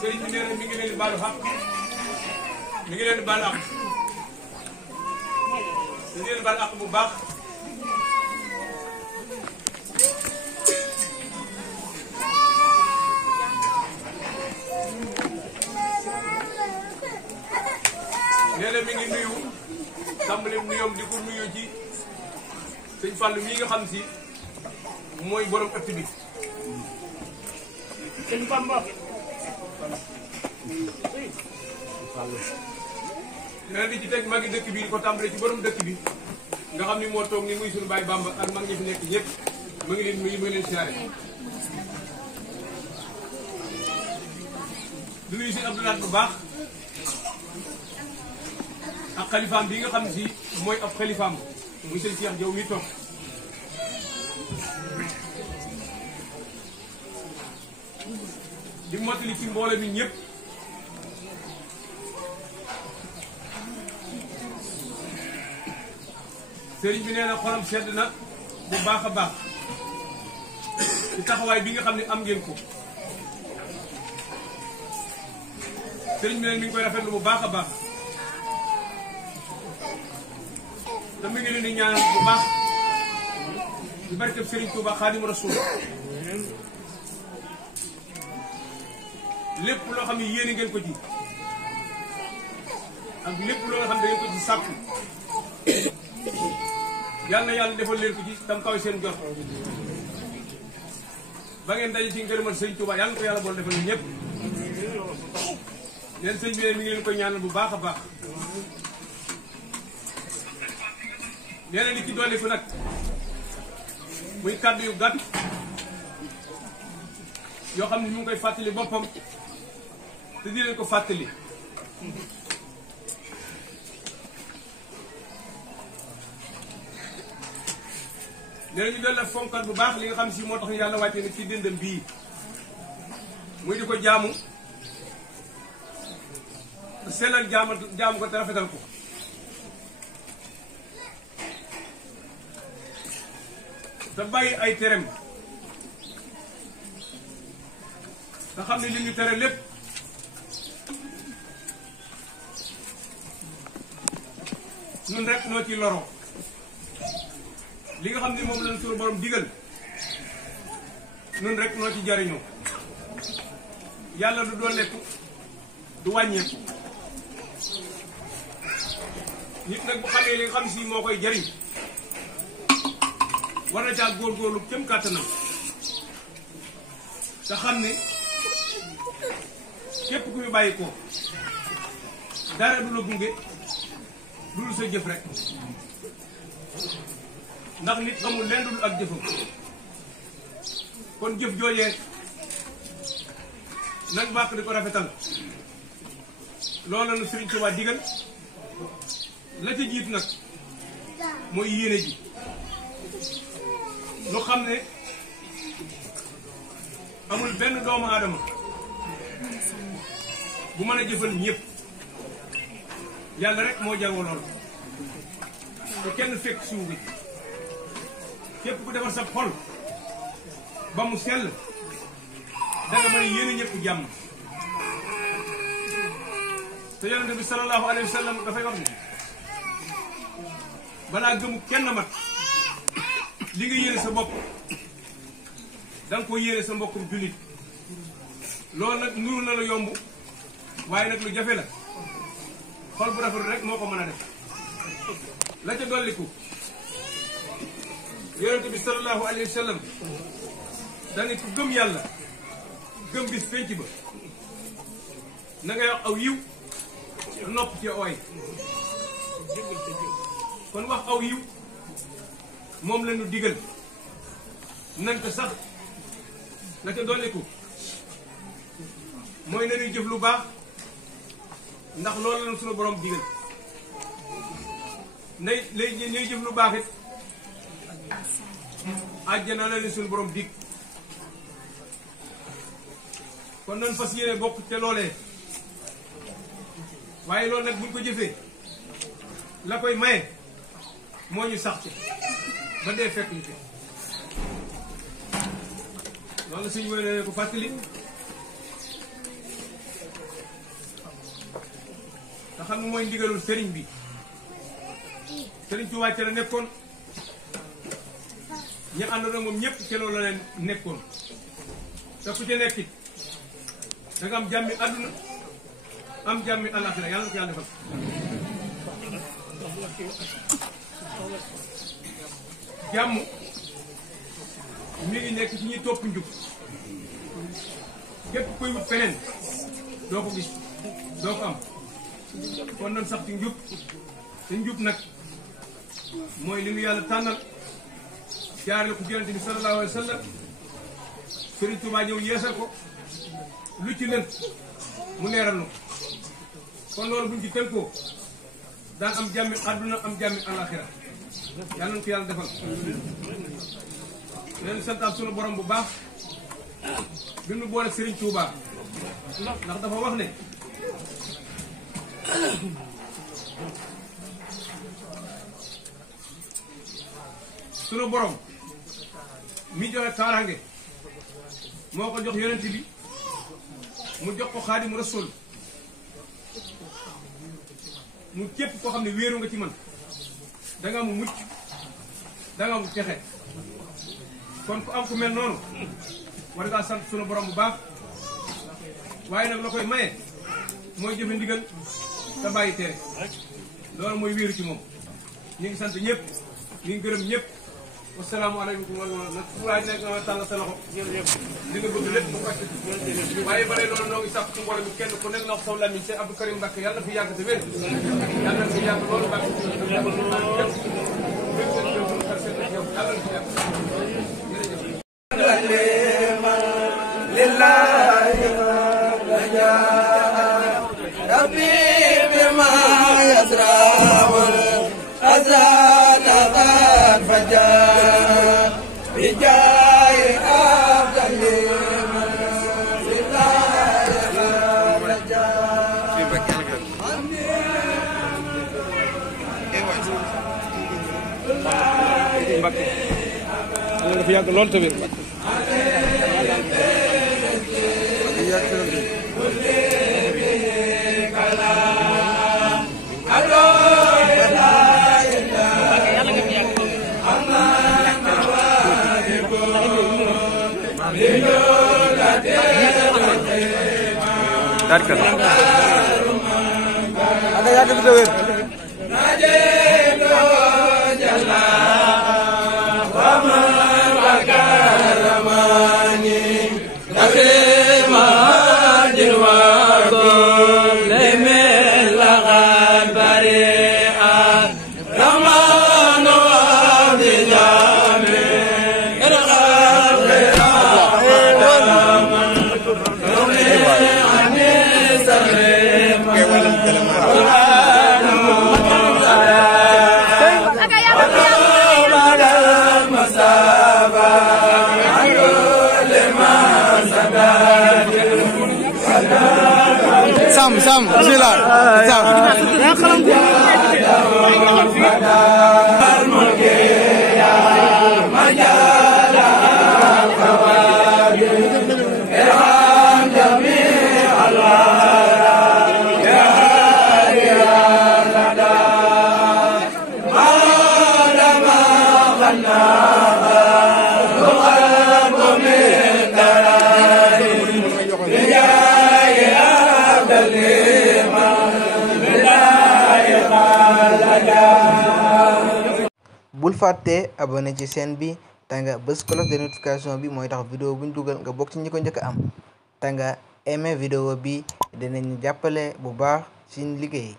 sëriñ bi nee na mi ngi leen di baalu xaq mi ngi leen di baalu àq mi ngi leen di baalu àq bu baax nee na mi ngi nuyu tàmbali nuyoom di ko nuyu ci sëñ Fallou mii nga xam si mooy borom ëtt bi sëñ Bamba nee na di ci teg magi dëkk bi di ko tàmbale ci borom dëkk bi nga xam ni moo toog ni muy suñu baay Bamba ak mag ñi fi nekk ñëpp mu ngi leen nuyu mu ngi leen siyaare du nuyu si Abdoulaye bu baax ak xalifaam bi nga xam si mooy ab xalifaam muy sëñ Cheikh Diaw mi toog di mottali ci mbooloo mi ñëpp sëriñ bi nee na xolam sedd na bu baax a baax ci taxawaay bi nga xam ne am ngeen ko sëriñ bi nee mi ngi koy rafetlu bu baax a baax te mi ngi leen di ñaanal bu baax di barkeb Sëriñ Tuuba Xaadimu Rasuul lépp loo xam ne yéene ngeen ko ci ak lépp loo xam ne da ngeen ko ci sàkku yàlla na yàlla defal leen ko ci tam kaw seen jot ba ngeen daje ci ngërëmal Sëriñ Tuuba yàlla na ko yàlla bool defal leen ñëpp neen sëñ bi ne mi ngi leen koy ñaanal bu baax a baax nee na li ci dolli fu nag muy kàddu yu gàtt yoo xam ne mu ngi koy fàttali boppam te di leen ko fàttali nee na ñu doon la fonkat bu baax li nga xam si moo tax yàlla wàcce ni ci dëndam bii muy di ko jaamu sellal jaamu ko te rafetal ko te bàyyi ay terem nga xam ne li ñu tere lépp ñun rek noo ci loro li nga xam ne moom lañ suñu borom digal ñun rek noo ci jariñoo yàlla du dooleeku du wàññeeku nit nag bu xamee li nga xam si moo koy jariñ war na caa góorgóorlu kem kàttanam te xam ne képp ku fi bàyyi ko dara du la gunge du lu sa jëf rek ndax nit xamul leen dul ak jëfam kon jëf joojee nan bàkk di ko rafetal loolu la Sëriñ Tuubaa digal la ca jiit nag mooy yéene ji lu xam ne amul benn doomu aadama bu mën a jëfal ñëpp yàlla rek moo jagoo lool te kenn fekk suuf bi képp ku defar sa xol ba mu sell danga mën a yéene ñëpp jàmm te yonente bi sallallahu alayhi wa sallam dafay wax ni balaa gëmu kenn mat li nga yéene sa bopp danga ko yéene sa mbokkum jullit loolu nag nuru na la yomb waaye nag lu jafe la xol bu rafet rek moo ko mën a def la ca dolliku yonente bi sallallahu alayhi wa sallam danga ku gëm yàlla gëm bis penc ba na ngay wax aw yiw nopp ci ooy kon wax aw yiw moom la ñu digal nañ ko sax la ca dolliku mooy nañuy jëf lu baax ndax loolu lañu suñu borom digal ñuy jëf lu baax it àjjana la ni suñu borom dig kon nañ fas yéene bokk te loolee waaye loolu nag buñ ko jëfee la koy maye moo ñu sax ci ba dee fekk ñu fi loolu suñu wéy ne ko fàttali nga xam ne mooy ndigalul sëriñ bi sëriñ Tuubaa ca la nekkoon ñi àndoon ak moom ñëpp ca loolu la leen nekkoon te ku ca nekkit da nga am jàmmi àdduna am jàmmi àllaaxira yàlla na ko yàlla defal jàmm mi ngi nekk ci ñuy topp njub képp koy wut feneen doo ko gis doo ko am kon nan sax ci njub te njub nag mooy li nu yàlla tànnal jaarale ko Yonent bi sallallahu alayhi wa sallam Sëriñ Tuubaa ñëw yeesal ko lu ci lënt mu leeral nu kon loolu buñ ci tënkoo daan am jàmmi àdduna am jàmmi àllaaxira yàlla nañu ko yàlla defal leen santaat sunu borom bu baax bi nu boole Sëriñ Tuubaa ndax dafa wax ne sunu borom mi joxe kaaraange moo ko jox Yonent bi mu jox ko Xaadimu Rasuul mu képp koo xam ne wéeru nga ci man danga mu mucc danga mu texe kon ku am ku mel noonu war ngaa sant sunu borom bu baax waaye nag la koy maye mooy jëfe ndigal te bàyyi tere loolu mooy wéeru ci moom ñu ngi sant ñëpp ñu ngi gërëm ñëpp wasalaamaaleykum wa rahmatulah su waay nekk nga tànn sa loxo li nga bëgg lépp mu fàcc waaye bare loolu noo ngi sàkk ci mbooloo mi kenn ku nekk na wax saw lamiñ Cheikh Abdou Karim Mbacké yàlla na fi yàgg te wér yàlla na fi yàgg loolu Mbacké yàlla fi yàgg lool tamit Darkar ada yàgg fi tawér Sam bismillah Sam ya xalam bul fàtte abonné ci chaîne bi te nga bës cloche de notification bi mooy tax vidéo buñ dugal nga bokk ci ñi ko njëkk a am te nga aimé vidéo bi dinañ jàppale bu baax ci liggéey